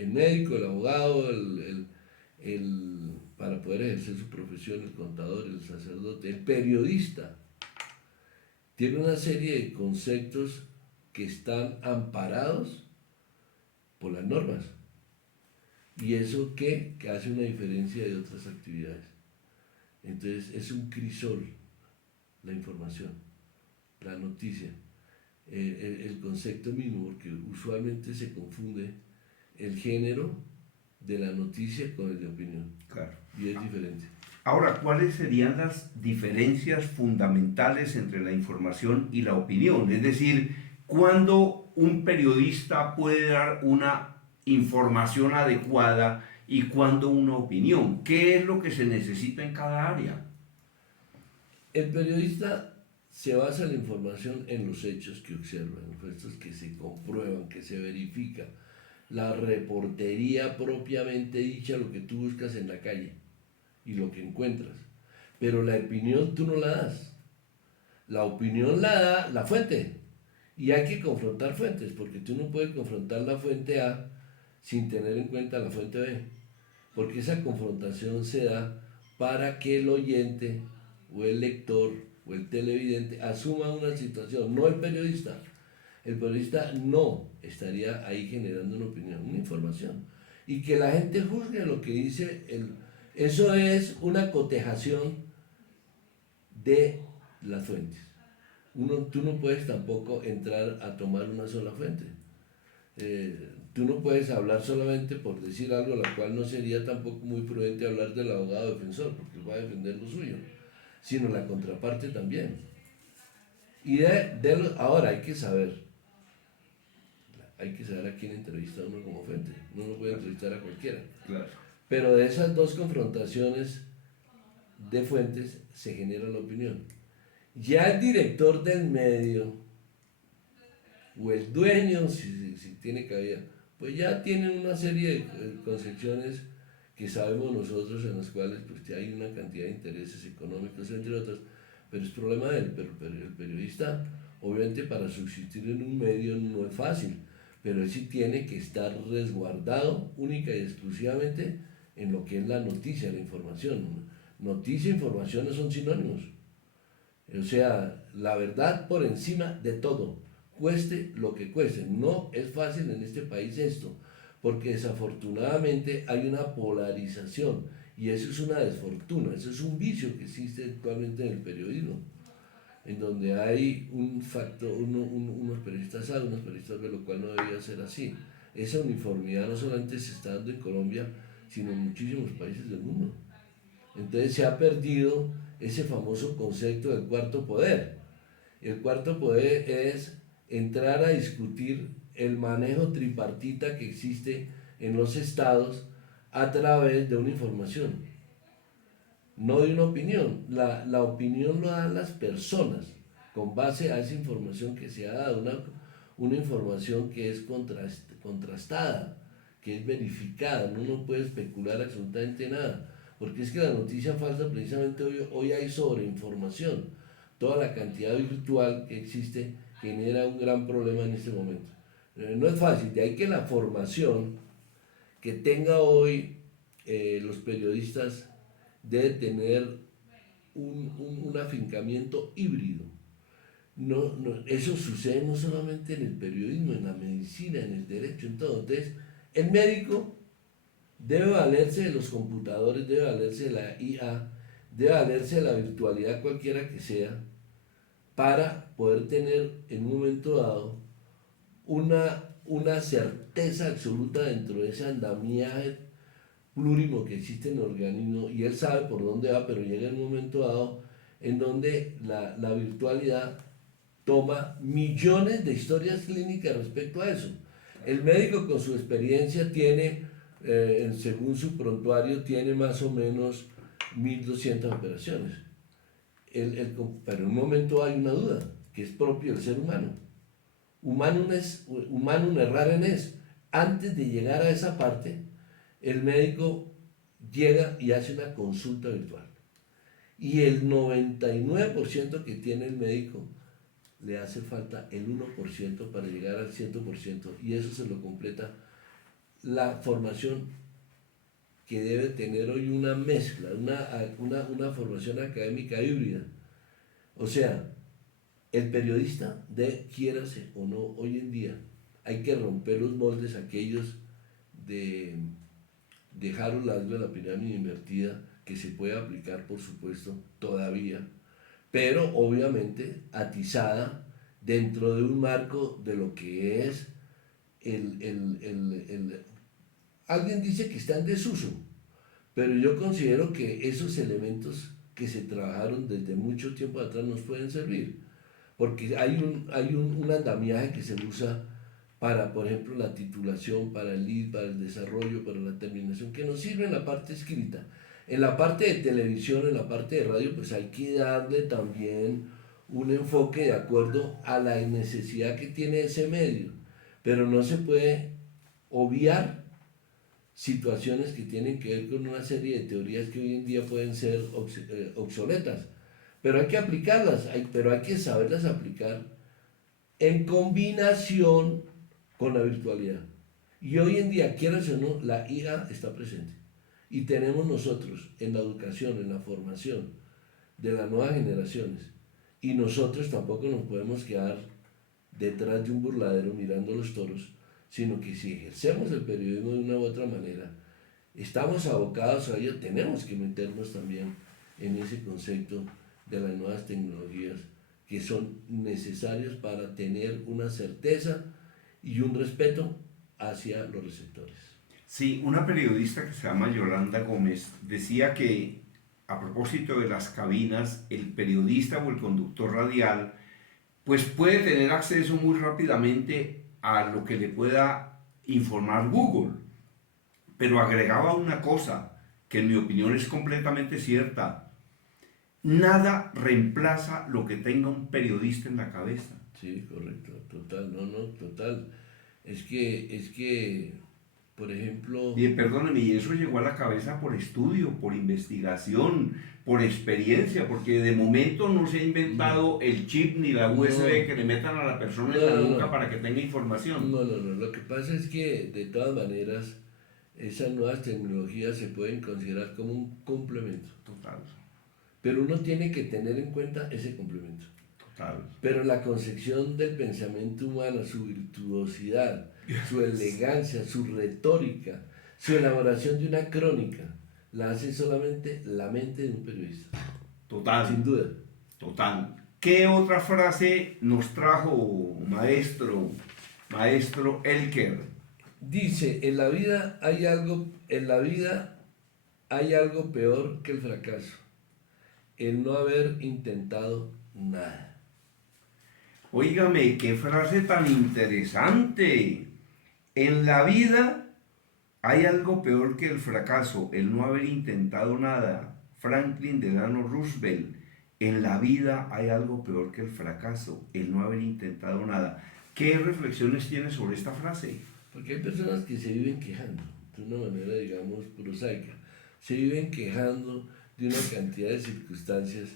el médico, el abogado, para poder ejercer su profesión, el contador, el sacerdote, el periodista, tiene una serie de conceptos que están amparados por las normas. ¿Y eso qué? Que hace una diferencia de otras actividades. Entonces es un crisol la información, la noticia, el concepto mismo, porque usualmente se confunde el género de la noticia con el de opinión. Claro. Y es diferente. Ahora, ¿cuáles serían las diferencias fundamentales entre la información y la opinión? Es decir, ¿cuándo un periodista puede dar una información adecuada y cuándo una opinión? ¿Qué es lo que se necesita en cada área? El periodista se basa en la información en los hechos que observa, en los hechos que se comprueban, que se verifican. La reportería propiamente dicha, lo que tú buscas en la calle y lo que encuentras. Pero la opinión tú no la das. La opinión la da la fuente. Y hay que confrontar fuentes, porque tú no puedes confrontar la fuente A sin tener en cuenta la fuente B. Porque esa confrontación se da para que el oyente o el lector o el televidente asuma una situación, no el periodista. El periodista no estaría ahí generando una opinión, una información. Y que la gente juzgue lo que dice el... Eso es una cotejación de las fuentes. Tú no puedes tampoco entrar a tomar una sola fuente. Tú no puedes hablar solamente por decir algo, la cual no sería tampoco muy prudente hablar del abogado defensor, porque él va a defender lo suyo, sino la contraparte también. Y ahora hay que saber a quién entrevista uno como fuente. Uno no puede entrevistar a cualquiera. Claro. Pero de esas dos confrontaciones de fuentes se genera la opinión. Ya el director del medio o el dueño, si tiene cabida, pues ya tienen una serie de concepciones que sabemos nosotros en las cuales pues hay una cantidad de intereses económicos entre otros, pero es problema de él, pero el periodista obviamente para subsistir en un medio no es fácil, pero él sí tiene que estar resguardado única y exclusivamente en lo que es la noticia, la información. Noticia e información no son sinónimos. O sea, la verdad por encima de todo, cueste lo que cueste. No es fácil en este país esto, porque desafortunadamente hay una polarización y eso es una desfortuna, eso es un vicio que existe actualmente en el periodismo, en donde hay un factor, unos periodistas A, unos periodistas B, lo cual no debería ser así. Esa uniformidad no solamente se está dando en Colombia, sino en muchísimos países del mundo. Entonces se ha perdido ese famoso concepto del cuarto poder. El cuarto poder es entrar a discutir el manejo tripartita que existe en los estados a través de una información, no de una opinión. La opinión lo dan las personas con base a esa información que se ha dado, una información que es contrastada, que es verificada, uno no puede especular absolutamente nada, porque es que la noticia falsa precisamente hoy hay sobreinformación, toda la cantidad virtual que existe genera un gran problema en este momento. No es fácil, de ahí que la formación que tenga hoy los periodistas debe tener un afincamiento híbrido. Eso sucede no solamente en el periodismo, en la medicina, en el derecho, en todo. Entonces, el médico debe valerse de los computadores, debe valerse de la IA, debe valerse de la virtualidad cualquiera que sea, para poder tener en un momento dado una certeza absoluta dentro de ese andamiaje plurimo que existe en el organismo y él sabe por dónde va, pero llega en un momento dado en donde la virtualidad toma millones de historias clínicas respecto a eso. El médico con su experiencia tiene, según su prontuario, tiene más o menos 1200 operaciones. Pero en un momento hay una duda, que es propio del ser humano. Humano un errar en es. Antes de llegar a esa parte, el médico llega y hace una consulta virtual. Y el 99% que tiene el médico le hace falta el 1% para llegar al 100% y eso se lo completa la formación que debe tener hoy una mezcla, una formación académica híbrida. O sea, el periodista, quiérase o no, hoy en día hay que romper los moldes aquellos de, de Harold Laswell, la pirámide invertida, que se puede aplicar, por supuesto, todavía, pero obviamente atizada dentro de un marco de lo que es alguien dice que está en desuso, pero yo considero que esos elementos que se trabajaron desde mucho tiempo atrás nos pueden servir, porque hay un andamiaje que se usa para, por ejemplo, la titulación, para el lead, para el desarrollo, para la terminación, que nos sirve en la parte escrita. En la parte de televisión, en la parte de radio, pues hay que darle también un enfoque de acuerdo a la necesidad que tiene ese medio, pero no se puede obviar situaciones que tienen que ver con una serie de teorías que hoy en día pueden ser obsoletas, pero hay que aplicarlas, pero hay que saberlas aplicar en combinación con la virtualidad. Y hoy en día, quieras o no, la IA está presente. Y tenemos nosotros en la educación, en la formación de las nuevas generaciones, y nosotros tampoco nos podemos quedar detrás de un burladero mirando los toros, sino que si ejercemos el periodismo de una u otra manera, estamos abocados a ello, tenemos que meternos también en ese concepto de las nuevas tecnologías que son necesarios para tener una certeza y un respeto hacia los receptores. Sí, una periodista que se llama Yolanda Gómez decía que a propósito de las cabinas, el periodista o el conductor radial pues puede tener acceso muy rápidamente a lo que le pueda informar Google. Pero agregaba una cosa que en mi opinión es completamente cierta. Nada reemplaza lo que tenga un periodista en la cabeza. Sí, correcto, total, no, no, total. Es que, por ejemplo, Y perdóneme, y eso llegó a la cabeza por estudio, por investigación, por experiencia, porque de momento no se ha no, inventado el chip ni la USB no, que le metan a la persona en no, la no, nuca no, para que tenga información. no, no, no. Lo que pasa es que de todas maneras esas nuevas tecnologías se pueden considerar como un complemento, Total, pero uno tiene que tener en cuenta ese complemento. total. Pero la concepción del pensamiento humano, su virtuosidad, su elegancia, su retórica, su elaboración de una crónica, la hace solamente la mente de un periodista, sin Total, duda. total. ¿Qué otra frase nos trajo maestro Elker? Dice, en la vida hay algo peor que el fracaso, el no haber intentado nada. Óigame, qué frase tan interesante. En la vida hay algo peor que el fracaso, el no haber intentado nada. Franklin Delano Roosevelt. En la vida hay algo peor que el fracaso, el no haber intentado nada. ¿Qué reflexiones tienes sobre esta frase? Porque hay personas que se viven quejando, de una manera, digamos, prosaica. Se viven quejando de una cantidad de circunstancias,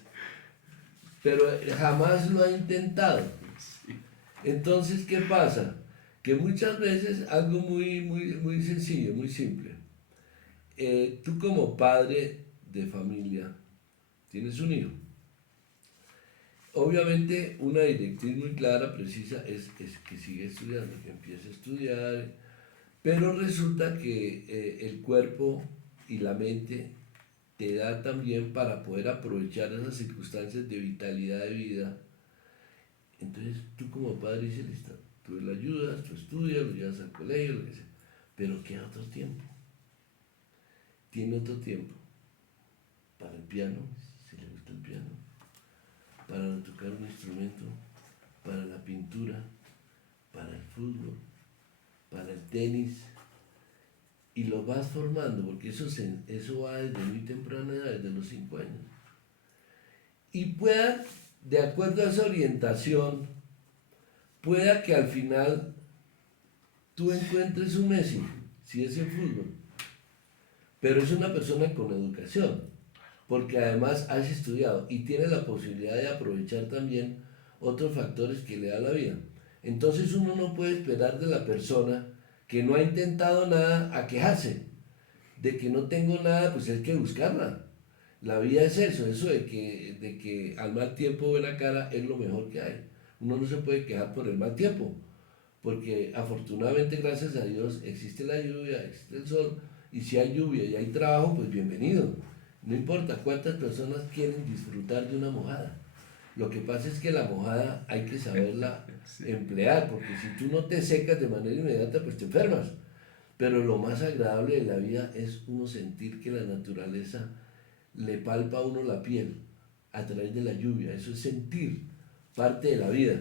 pero jamás lo ha intentado. Entonces, ¿qué pasa? Que muchas veces algo muy sencillo, muy simple. Tú como padre de familia tienes un hijo. Obviamente una directriz muy clara, precisa, es que siga estudiando, que empiece a estudiar, pero resulta que el cuerpo y la mente te da también para poder aprovechar esas circunstancias de vitalidad de vida. Entonces tú como padre dices, listo, tú lo ayudas, tú estudias, lo llevas al colegio, lo que sea, pero queda otro tiempo. Tiene otro tiempo para el piano, si le gusta el piano, para tocar un instrumento, para la pintura, para el fútbol, para el tenis, y lo vas formando, porque eso va desde muy temprana edad, desde los 5 años. Y pueda, de acuerdo a esa orientación, pueda que al final tú encuentres un Messi, si es en fútbol, pero es una persona con educación, porque además has estudiado y tiene la posibilidad de aprovechar también otros factores que le da la vida. Entonces uno no puede esperar de la persona que no ha intentado nada a quejarse. De que no tengo nada, pues hay que buscarla. La vida es eso de que al mal tiempo buena cara es lo mejor que hay. Uno no se puede quejar por el mal tiempo, porque afortunadamente, gracias a Dios, existe la lluvia, existe el sol, y si hay lluvia y hay trabajo, pues bienvenido. No importa cuántas personas quieren disfrutar de una mojada. Lo que pasa es que la mojada hay que saberla Sí. emplear, porque si tú no te secas de manera inmediata, pues te enfermas. Pero lo más agradable de la vida es uno sentir que la naturaleza le palpa a uno la piel a través de la lluvia. Eso es sentir parte de la vida.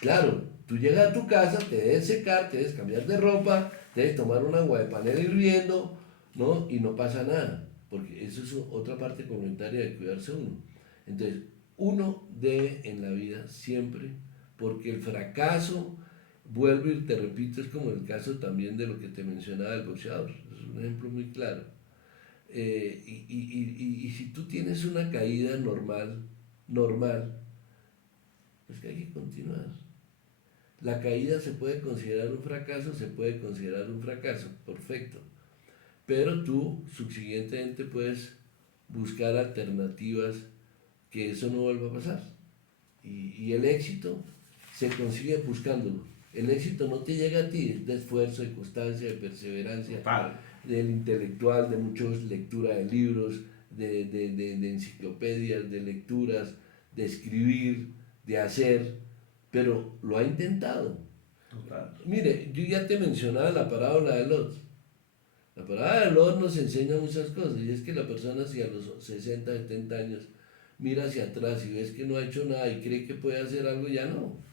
Claro, tú llegas a tu casa, te debes secar, te debes cambiar de ropa, te debes tomar un agua de panela hirviendo, ¿no? Y no pasa nada, porque eso es otra parte complementaria de cuidarse uno. Entonces, uno debe en la vida siempre, porque el fracaso, vuelvo y te repito, es como el caso también de lo que te mencionaba del boxeador, es un ejemplo muy claro. Y si tú tienes una caída normal, pues que hay que continuar. La caída se puede considerar un fracaso, se puede considerar un fracaso, perfecto. Pero tú subsiguientemente puedes buscar alternativas que eso no vuelva a pasar. Y el éxito se consigue buscándolo. El éxito no te llega a ti, es de esfuerzo, de constancia, de perseverancia, Total. del intelectual, de muchas lecturas de libros, de enciclopedias, de lecturas, de escribir, de hacer, pero lo ha intentado. Total. Mire, yo ya te mencionaba la parábola de Lot. La parábola de Lot nos enseña muchas cosas, y es que la persona si a los 60, 70 años mira hacia atrás y ves que no ha hecho nada y cree que puede hacer algo, ya no.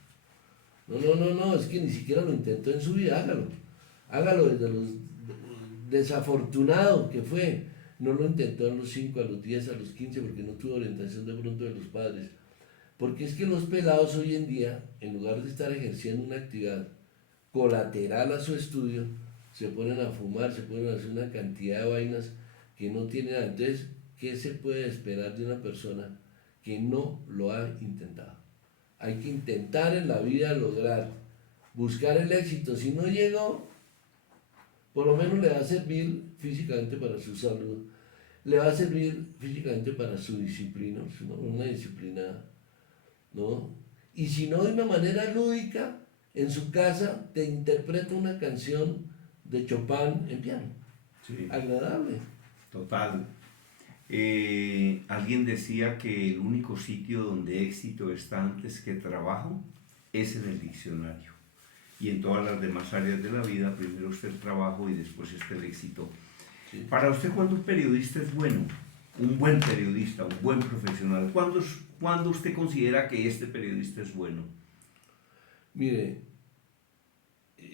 No, es que ni siquiera lo intentó en su vida, hágalo. Hágalo desde los desafortunado que fue. No lo intentó a los 5, a los 10, a los 15, porque no tuvo orientación de pronto de los padres. Porque es que los pelados hoy en día, en lugar de estar ejerciendo una actividad colateral a su estudio, se ponen a fumar, se ponen a hacer una cantidad de vainas que no tienen nada. Entonces, ¿qué se puede esperar de una persona que no lo ha intentado? Hay que intentar en la vida lograr, buscar el éxito. Si no llegó, por lo menos le va a servir físicamente para su salud, le va a servir físicamente para su disciplina, una disciplina, ¿no? Y si no, de una manera lúdica, en su casa te interpreta una canción de Chopin en piano. Sí. Agradable. Total. Alguien decía que el único sitio donde éxito está antes que trabajo es en el diccionario. Y en todas las demás áreas de la vida, primero está el trabajo y después está el éxito. Sí. Para usted, ¿cuándo un periodista es bueno? Un buen periodista, un buen profesional. ¿Cuándo usted considera que este periodista es bueno? Mire,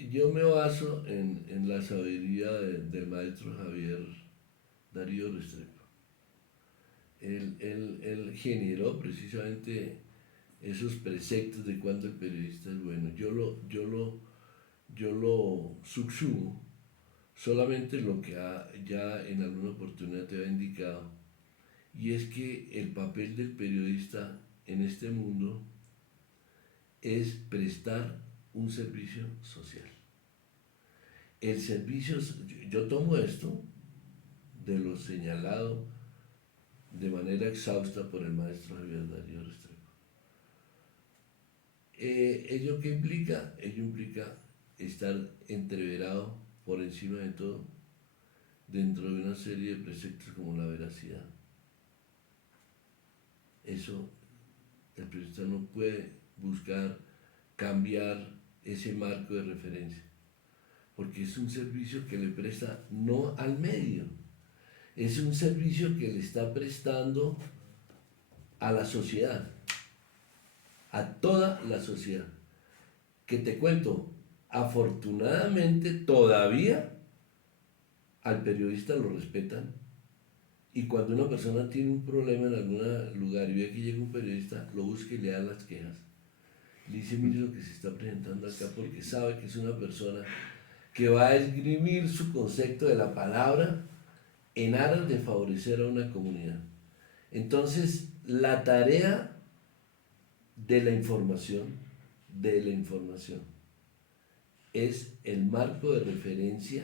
yo me baso en la sabiduría del maestro Javier Darío Restrepo. Él generó precisamente esos preceptos de cuando el periodista es bueno. Yo lo subsumo solamente lo que ya en alguna oportunidad te había indicado, y es que el papel del periodista en este mundo es prestar un servicio social. El servicio, yo tomo esto de lo señalado de manera exhausta por el maestro Javier Darío Restrepo. ¿Ello qué implica? Ello implica estar entreverado por encima de todo dentro de una serie de preceptos como la veracidad. Eso el periodista no puede buscar cambiar ese marco de referencia, porque es un servicio que le presta no al medio, es un servicio que le está prestando a la sociedad, a toda la sociedad. Que te cuento, afortunadamente todavía al periodista lo respetan, y cuando una persona tiene un problema en algún lugar y ve que llega un periodista, lo busca y le da las quejas. Le dice, mire lo que se está presentando acá, porque sabe que es una persona que va a esgrimir su concepto de la palabra en aras de favorecer a una comunidad. Entonces, la tarea de la información, es el marco de referencia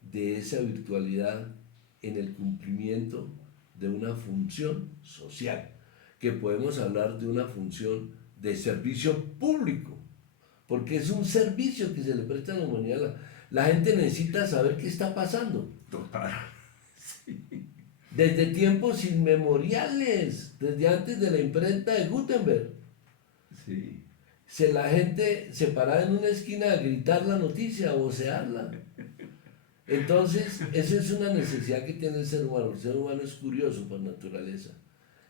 de esa virtualidad en el cumplimiento de una función social, que podemos hablar de una función de servicio público, porque es un servicio que se le presta a la humanidad. La gente necesita saber qué está pasando. Total. Desde tiempos inmemoriales, desde antes de la imprenta de Gutenberg, Sí. la gente se paraba en una esquina a gritar la noticia, a vocearla. Entonces, esa es una necesidad que tiene el ser humano. El ser humano es curioso por naturaleza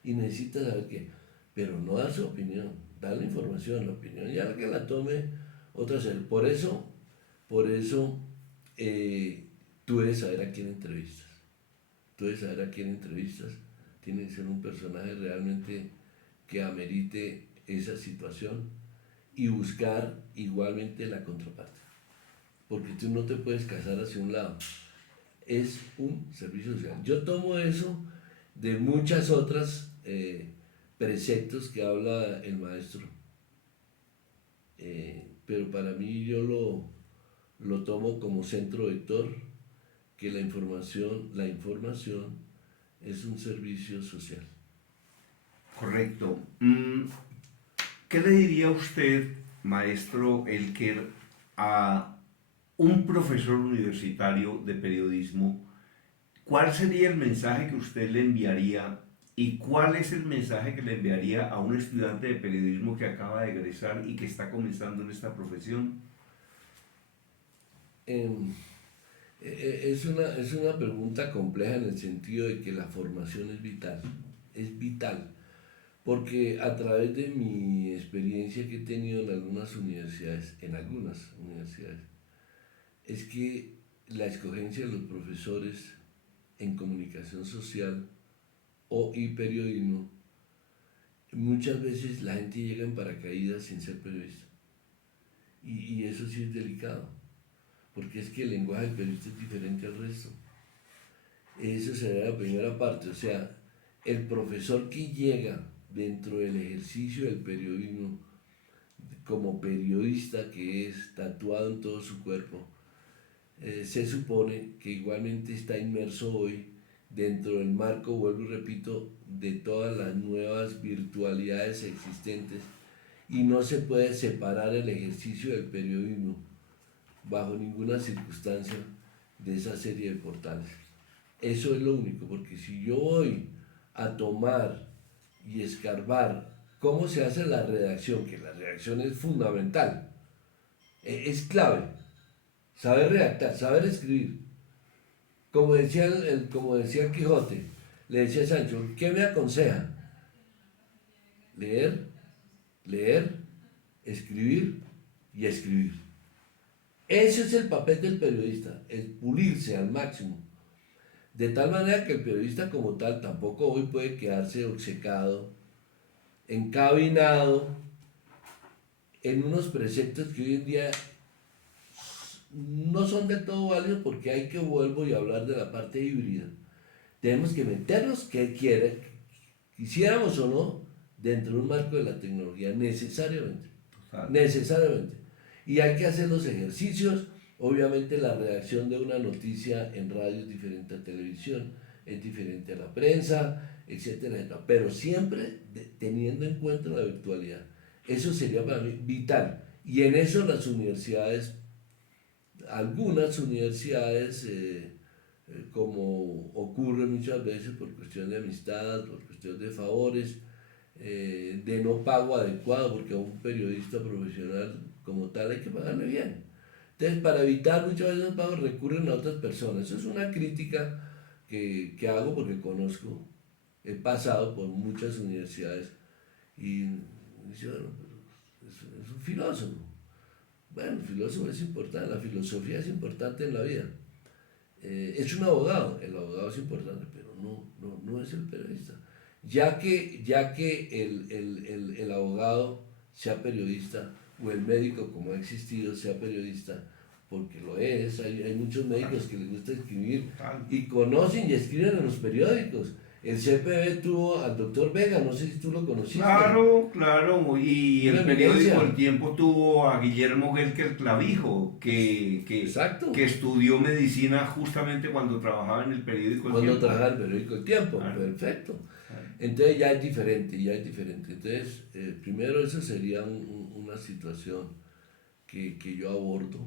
y necesita saber qué, pero no da su opinión, da la información, la opinión, ya que la tome otra ser. Por eso tú debes saber a quién entrevistas. Tú debes saber a quién entrevistas. Tiene que ser un personaje realmente que amerite esa situación y buscar igualmente la contraparte. Porque tú no te puedes casar hacia un lado. Es un servicio social. Yo tomo eso de muchas otras preceptos que habla el maestro. Pero para mí yo lo tomo como centro vector, que la información es un servicio social. Correcto. ¿Qué le diría usted, maestro Elker, a un profesor universitario de periodismo? ¿Cuál sería el mensaje que usted le enviaría y cuál es el mensaje que le enviaría a un estudiante de periodismo que acaba de egresar y que está comenzando en esta profesión? Es una pregunta compleja en el sentido de que la formación es vital, porque a través de mi experiencia que he tenido en algunas universidades, es que la escogencia de los profesores en comunicación social y periodismo, muchas veces la gente llega en paracaídas sin ser periodista. Y eso sí es delicado, porque es que el lenguaje del periodista es diferente al resto. Eso sería la primera parte, o sea, el profesor que llega dentro del ejercicio del periodismo como periodista que es tatuado en todo su cuerpo, se supone que igualmente está inmerso hoy dentro del marco, vuelvo y repito, de todas las nuevas virtualidades existentes y no se puede separar el ejercicio del periodismo bajo ninguna circunstancia de esa serie de portales. Eso es lo único, porque si yo voy a tomar y escarbar cómo se hace la redacción, que la redacción es fundamental, es clave, saber redactar, saber escribir. Como decía el Quijote, le decía a Sancho, ¿qué me aconseja? Leer, leer, escribir y escribir. Ese es el papel del periodista, el pulirse al máximo. De tal manera que el periodista como tal tampoco hoy puede quedarse obcecado, encabinado en unos preceptos que hoy en día no son del todo válidos, porque hay que vuelvo y hablar de la parte híbrida. Tenemos que meternos, quisiéramos o no, dentro de un marco de la tecnología, necesariamente. Total. Necesariamente. Y hay que hacer los ejercicios. Obviamente la redacción de una noticia en radio es diferente a televisión, es diferente a la prensa, etcétera, etcétera. Pero siempre teniendo en cuenta la virtualidad. Eso sería para mí vital. Y en eso las universidades, algunas universidades, como ocurre muchas veces por cuestión de amistad, por cuestión de favores, de no pago adecuado, porque a un periodista profesional como tal hay que pagarle bien. Entonces, para evitar muchas veces el pago, recurren a otras personas. Eso es una crítica que hago porque conozco, he pasado por muchas universidades y dice, bueno, es un filósofo. Bueno, el filósofo es importante, la filosofía es importante en la vida. Es un abogado, el abogado es importante, pero no es el periodista. Ya que el abogado sea periodista, o el médico, como ha existido, sea periodista, porque lo es, hay muchos médicos que les gusta escribir y conocen y escriben en los periódicos. El CPB tuvo al doctor Vega, no sé si tú lo conociste. Claro, claro, y el Una periódico eminencia. El Tiempo tuvo a Guillermo Gelker Clavijo, Exacto. que estudió medicina justamente cuando trabajaba en el periódico El Cuando Tiempo. trabajaba el periódico El Tiempo, Claro, perfecto. claro. Entonces ya es diferente, ya es diferente. Entonces, primero eso sería una situación que yo abordo,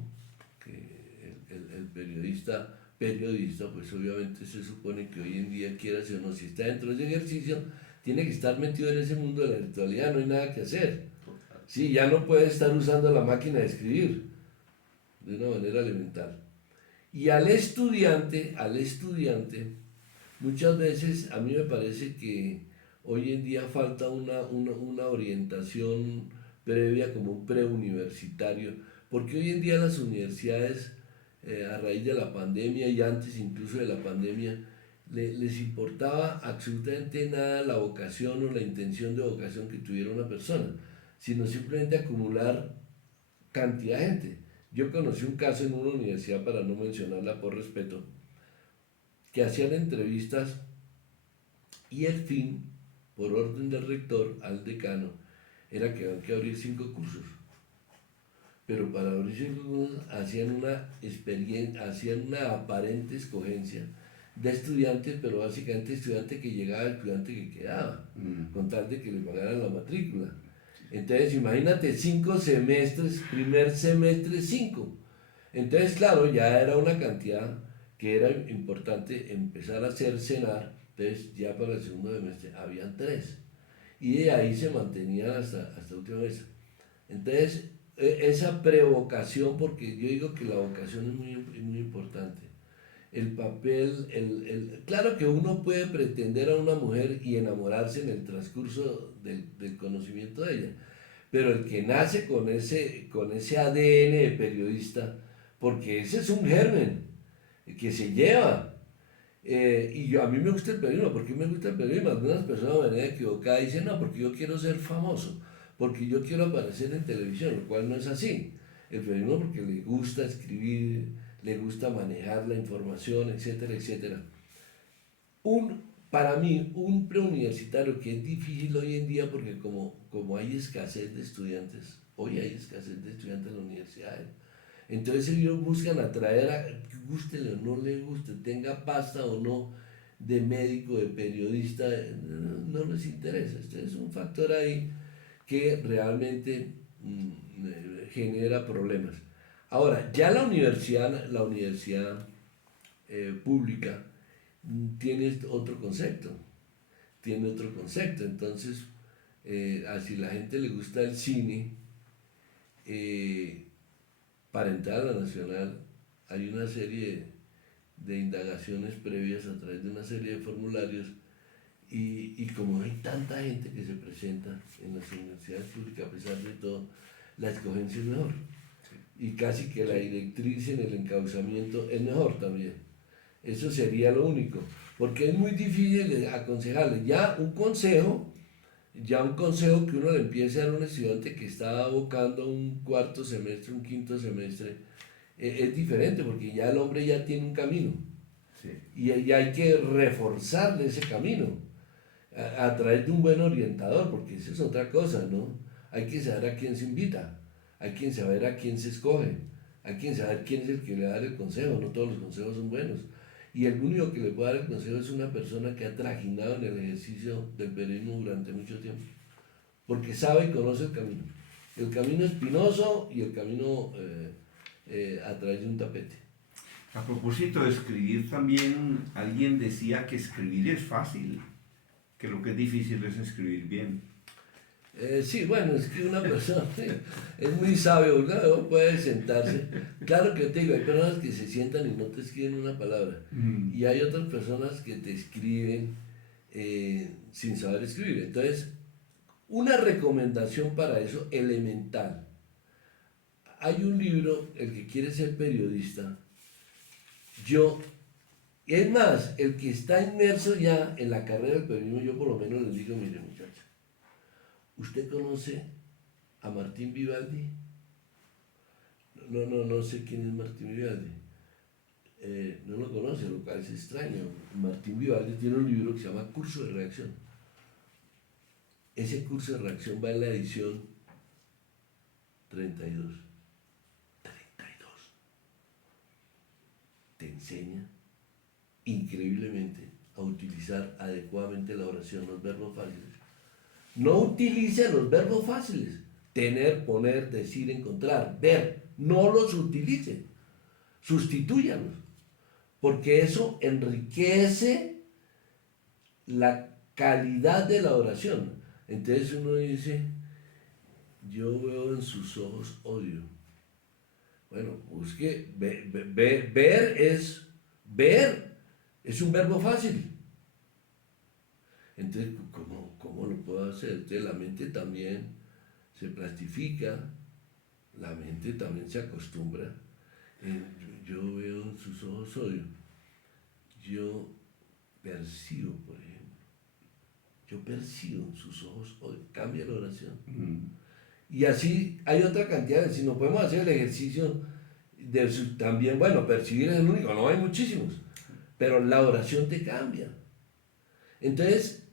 que el periodista, pues obviamente se supone que hoy en día, quieras o no, si está dentro de ese ejercicio, tiene que estar metido en ese mundo de la virtualidad, no hay nada que hacer. Sí, ya no puede estar usando la máquina de escribir de una manera elemental. Y al estudiante, muchas veces a mí me parece que hoy en día falta una orientación previa como un preuniversitario, porque hoy en día las universidades, a raíz de la pandemia y antes incluso de la pandemia, les importaba absolutamente nada la vocación o la intención de vocación que tuviera una persona, sino simplemente acumular cantidad de gente. Yo conocí un caso en una universidad, para no mencionarla por respeto, que hacían entrevistas y el fin, por orden del rector al decano, era que había que abrir 5 cursos. Pero para abrir 5 cursos hacían una aparente escogencia de estudiantes, pero básicamente estudiante que llegaba, estudiante que quedaba, con tal de que le pagaran la matrícula. Entonces, imagínate 5 semestres, primer semestre 5. Entonces, claro, ya era una cantidad que era importante empezar a cercenar. Entonces, ya para el segundo semestre habían 3. Y de ahí se mantenían hasta última vez. Entonces, esa prevocación, porque yo digo que la vocación es muy importante. El papel, claro que uno puede pretender a una mujer y enamorarse en el transcurso del conocimiento de ella, pero el que nace con ese ADN de periodista, porque ese es un germen que se lleva. A mí me gusta el periodismo. ¿Por qué me gusta el periodismo? Algunas personas de manera equivocada dicen, no, porque yo quiero ser famoso, porque yo quiero aparecer en televisión, lo cual no es así. El periodismo porque le gusta escribir, le gusta manejar la información, etcétera, etcétera. Para mí, un preuniversitario que es difícil hoy en día porque como hay escasez de estudiantes, hoy hay escasez de estudiantes en las universidades, entonces ellos buscan atraer a, gústele o no le guste, tenga pasta o no de médico, de periodista, no les interesa. Este es un factor ahí que realmente genera problemas. Ahora, ya la universidad pública tiene otro concepto, Entonces, así la gente le gusta el cine, eh, para entrar a la nacional hay una serie de indagaciones previas a través de una serie de formularios y como hay tanta gente que se presenta en las universidades públicas, a pesar de todo, la escogencia es mejor. Y casi que la directriz en el encauzamiento es mejor también. Eso sería lo único, porque es muy difícil aconsejarle. Ya un consejo que uno le empiece a dar a un estudiante que está abocando un cuarto semestre, un quinto semestre, es diferente, porque ya el hombre ya tiene un camino Sí. y hay que reforzarle ese camino a través de un buen orientador, porque eso es otra cosa, ¿no? Hay que saber a quién se invita, hay que saber a quién se escoge, hay que saber quién es el que le da el consejo, no todos los consejos son buenos. Y el único que le puede dar el consejo es una persona que ha trajinado en el ejercicio del periodismo durante mucho tiempo, porque sabe y conoce el camino. El camino espinoso y el camino a través de un tapete. A propósito de escribir también, alguien decía que escribir es fácil, que lo que es difícil es escribir bien. Sí, bueno, es que una persona es muy sabio, ¿no? Puede sentarse. Claro que te digo, hay personas que se sientan y no te escriben una palabra. Mm. Y hay otras personas que te escriben sin saber escribir. Entonces, una recomendación para eso, elemental. Hay un libro, el que quiere ser periodista, yo, es más, el que está inmerso ya en la carrera del periodismo, yo por lo menos les digo, mire muchacha, ¿usted conoce a Martín Vivaldi? No sé quién es Martín Vivaldi. no lo conoce, lo cual es extraño. Martín Vivaldi tiene un libro que se llama Curso de Redacción. Ese curso de redacción va en la edición 32. 32. Te enseña increíblemente a utilizar adecuadamente la oración, los verbos fáciles. No utilice los verbos fáciles. Tener, poner, decir, encontrar, ver. No los utilice. Sustitúyalos. Porque eso enriquece la calidad de la oración. Entonces uno dice, yo veo en sus ojos odio. Bueno, busque, ver es un verbo fácil. Entonces, ¿cómo lo puedo hacer? Entonces la mente también se plastifica, la mente también se acostumbra. Yo veo en sus ojos odio. Yo percibo, por ejemplo. Yo percibo en sus ojos odio. Cambia la oración. Y así hay otra cantidad de, si no podemos hacer el ejercicio también, bueno, percibir es el único, no hay muchísimos, pero la oración te cambia. Entonces,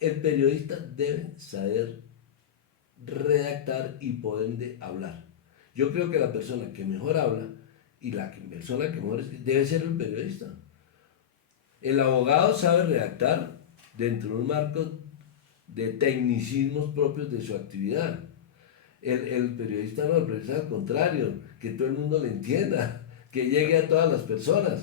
el periodista debe saber redactar y por ende hablar. Yo creo que la persona que mejor habla y persona que mejor debe ser el periodista. El abogado sabe redactar dentro de un marco de tecnicismos propios de su actividad. El periodista no, el periodista al contrario, que todo el mundo le entienda, que llegue a todas las personas.